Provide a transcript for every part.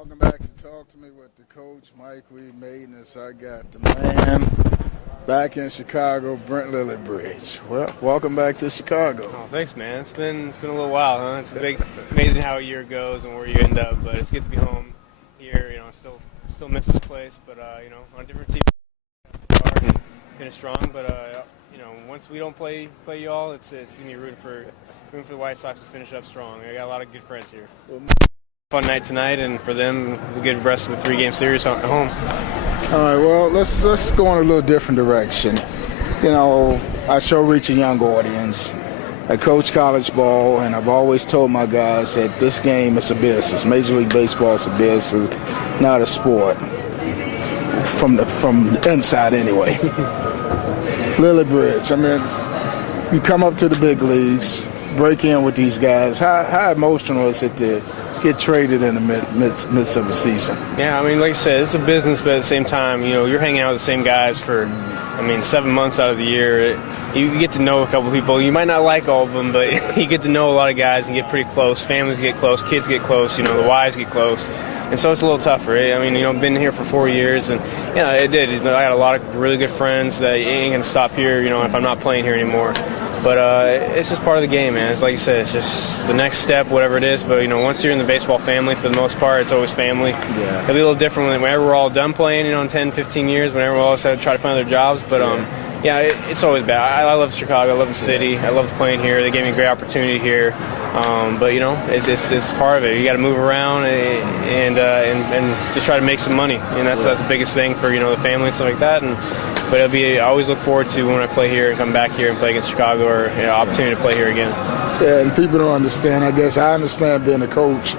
Welcome back to Talk to Me with the coach, Mike Mayden. I got the man back in Chicago, Brent Lillibridge. Well, welcome back to Chicago. Oh, thanks, man. It's been a little while, huh? It's amazing how a year goes and where you end up, but it's good to be home here. You know, I still miss this place, but on a different team, and finish strong. But once we don't play y'all, it's gonna be rooting for the White Sox to finish up strong. I got a lot of good friends here. Fun night tonight, and for them, we'll get the rest of the 3-game series at home. All right, well, let's go in a little different direction. You know, I show reach a young audience. I coach college ball, and I've always told my guys that this game is a business. Major League Baseball is a business, not a sport. From the inside, anyway. Lillibridge, I mean, you come up to the big leagues, break in with these guys. How emotional is it to get traded in the midst of a season? Yeah, I mean, like I said, it's a business, but at the same time, you're hanging out with the same guys for, 7 months out of the year. You get to know a couple of people. You might not like all of them, but you get to know a lot of guys and get pretty close. Families get close, kids get close, the wives get close. And so it's a little tougher. I've been here for 4 years, and it did. I got a lot of really good friends that ain't gonna stop here, if I'm not playing here anymore. But it's just part of the game, man. It's like you said, it's just the next step, whatever it is. But, once you're in the baseball family, for the most part, it's always family. Yeah. It'll be a little different whenever we're all done playing, in 10, 15 years, whenever we all have to try to find other jobs. But, it's always bad. I love Chicago. I love the city. I love playing here. They gave me a great opportunity here. But, it's part of it. You got to move around and just try to make some money. And that's the biggest thing for, the family and stuff like that. But I always look forward to when I play here and come back here and play against Chicago, or opportunity to play here again. Yeah, and people don't understand. I guess I understand being a coach.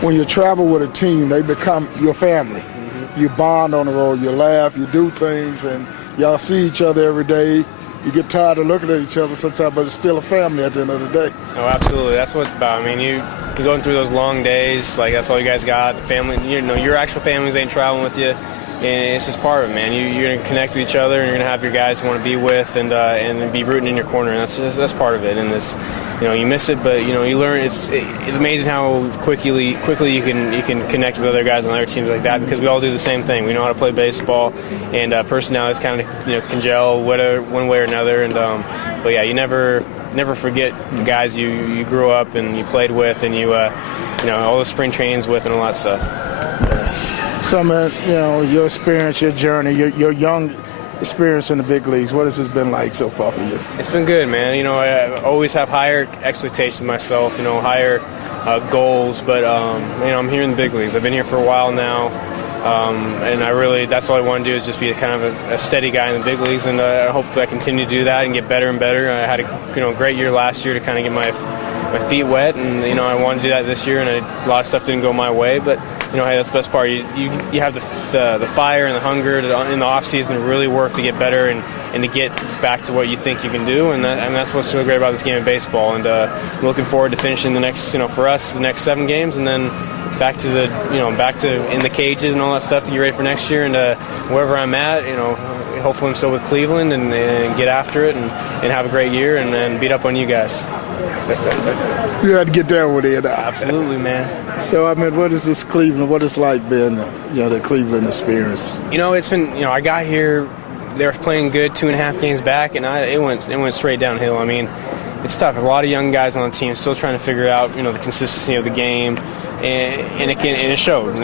When you travel with a team, they become your family. Mm-hmm. You bond on the road, you laugh, you do things, and y'all see each other every day. You get tired of looking at each other sometimes, but it's still a family at the end of the day. Oh, absolutely. That's what it's about. You're going through those long days. Like, that's all you guys got. The family, your actual families ain't traveling with you. And it's just part of it, man. You're going to connect with each other, and you're going to have your guys you want to be with and be rooting in your corner. And that's part of it. And it's, you miss it, but you learn. It's amazing how quickly you can connect with other guys on other teams like that, because we all do the same thing. We know how to play baseball, and personalities kind of can gel one way or another. And but yeah, you never forget the guys you grew up and you played with, and all the spring trainings with, and all that stuff. So, man, your experience, your journey, your young experience in the big leagues, what has this been like so far for you? It's been good, man. I always have higher expectations of myself, higher goals, but, I'm here in the big leagues. I've been here for a while now, and that's all I want to do is just be a kind of a steady guy in the big leagues, and I hope I continue to do that and get better and better. I had a great year last year to kind of get my feet wet, and I wanted to do that this year, and a lot of stuff didn't go my way, but hey, that's the best part. You have the fire and the hunger in the off season to really work to get better and to get back to what you think you can do, and that's what's so great about this game of baseball. And I'm looking forward to finishing the next, for us, the next 7 games, and then back to in the cages and all that stuff to get ready for next year, and wherever I'm at, hopefully I'm still with Cleveland and get after it and have a great year and beat up on you guys. You had to get down with it. Absolutely, man. So, what is this Cleveland? What is like being, the Cleveland experience? It's been, I got here, they were playing good 2.5 games back, and it went straight downhill. It's tough. A lot of young guys on the team still trying to figure out, the consistency of the game, and it showed.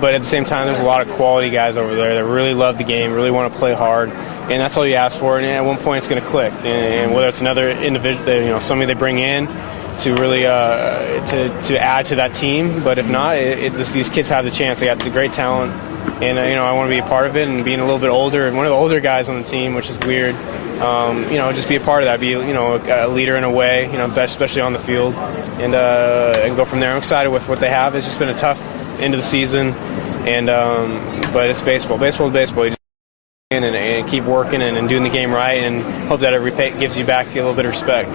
But at the same time, there's a lot of quality guys over there that really love the game, really want to play hard, and that's all you ask for. And at one point, it's going to click. And whether it's another individual, somebody they bring in to really to add to that team, but if not, these kids have the chance. They got the great talent, and I want to be a part of it. And being a little bit older, and one of the older guys on the team, which is weird. Just be a part of that, be, a leader in a way, especially on the field, and go from there. I'm excited with what they have. It's just been a tough end of the season, and but it's baseball. Baseball is baseball. You just and keep working and doing the game right, and hope that it gives you back a little bit of respect.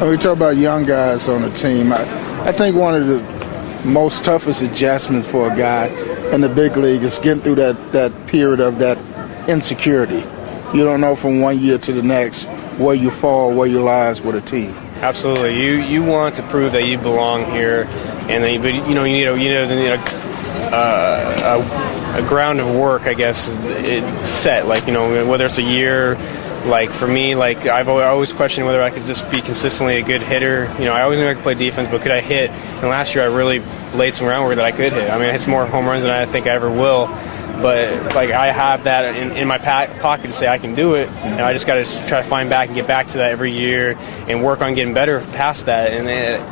When we talk about young guys on the team, I think one of the most toughest adjustments for a guy in the big league is getting through that period of that insecurity. You don't know from one year to the next where you fall, where you lies with a team. Absolutely, you want to prove that you belong here, and that you need a ground of work, I guess, it's set. Like, whether it's a year. Like, for me, like, I've always questioned whether I could just be consistently a good hitter. I always knew I could play defense, but could I hit? And last year I really laid some groundwork that I could hit. I mean, I hit some more home runs than I think I ever will. But, like, I have that in my pocket to say I can do it. And I just got to try to find back and get back to that every year and work on getting better past that. And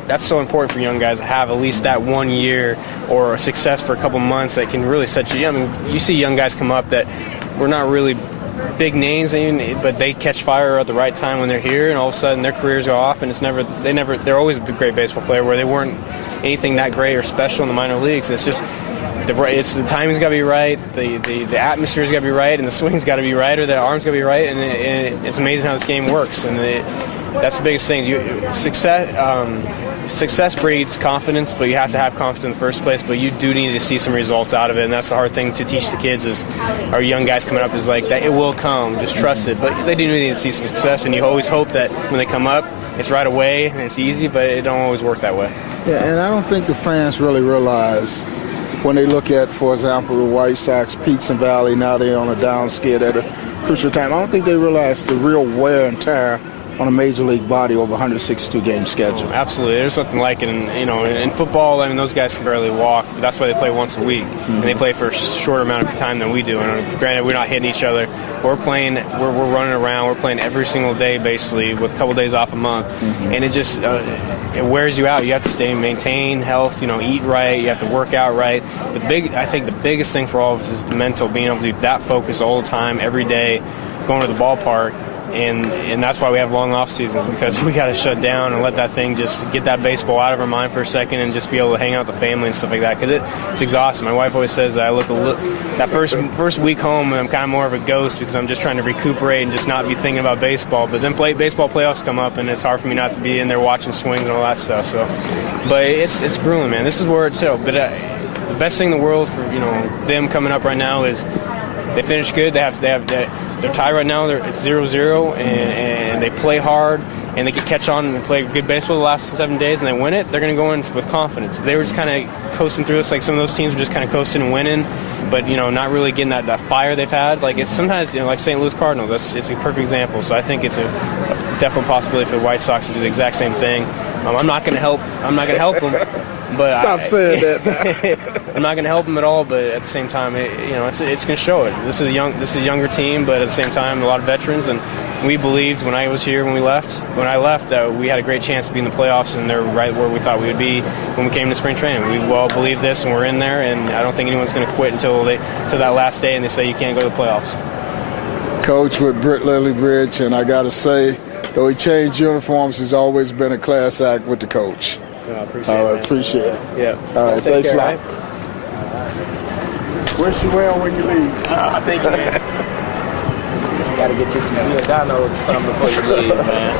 that's so important for young guys to have at least that 1 year or a success for a couple months that can really set you. I mean, you see young guys come up that we're not really big names, but they catch fire at the right time when they're here, and all of a sudden their careers go off, and they're always a great baseball player where they weren't anything that great or special in the minor leagues. It's just the timing's got to be right, the atmosphere's got to be right, and the swing's got to be right, or the arm's got to be right, and it's amazing how this game works. And that's the biggest thing. Success breeds confidence, but you have to have confidence in the first place. But you do need to see some results out of it, and that's the hard thing to teach the kids. Is our young guys coming up is like that. It will come, just trust it. But they do need to see some success, and you always hope that when they come up, it's right away and it's easy. But it don't always work that way. Yeah, and I don't think the fans really realize when they look at, for example, the White Sox peaks and valley. Now they're on a down skid at a crucial time. I don't think they realize the real wear and tear on a major league body over 162-game schedule. Oh, absolutely. There's nothing like it. In football, I mean, those guys can barely walk, but that's why they play once a week. Mm-hmm. And they play for a shorter amount of time than we do. And granted, we're not hitting each other. We're running around. We're playing every single day, basically, with a couple days off a month. Mm-hmm. And it just it wears you out. You have to maintain health, eat right. You have to work out right. I think the biggest thing for all of us is the mental, being able to be that focused all the time, every day, going to the ballpark. And that's why we have long off seasons, because we got to shut down and let that thing just get that baseball out of our mind for a second and just be able to hang out with the family and stuff like that, because it's exhausting. My wife always says that I look that first week home, I'm kind of more of a ghost because I'm just trying to recuperate and just not be thinking about baseball. But then baseball playoffs come up, and it's hard for me not to be in there watching swings and all that stuff. So, but it's grueling, man. This is where it's But the best thing in the world for them coming up right now is they finish good. They're tied right now. It's 0-0, and they play hard, and they can catch on and play good baseball the last 7 days, and they win it. They're going to go in with confidence. If they were just kind of coasting through us, like some of those teams were just kind of coasting and winning, but not really getting that fire they've had. Like it's sometimes like St. Louis Cardinals. It's a perfect example. So I think it's a definite possibility for the White Sox to do the exact same thing. I'm not going to help them. But Stop saying that. I'm not going to help them at all. But at the same time, it's going to show it. This is a younger team, but at the same time, a lot of veterans. And we believed when I was here, when I left, that we had a great chance to be in the playoffs, and they're right where we thought we would be when we came to spring training. We all believe this, and we're in there. And I don't think anyone's going to quit until that last day, and they say you can't go to the playoffs. Coach with Brent Lillibridge, and I got to say, though he changed uniforms, he's always been a class act with the coach. I appreciate it. Yeah. All right, thanks a lot. Wish you well when you leave. Thank you, man. Got to get you some Giordano's or something before you leave, man.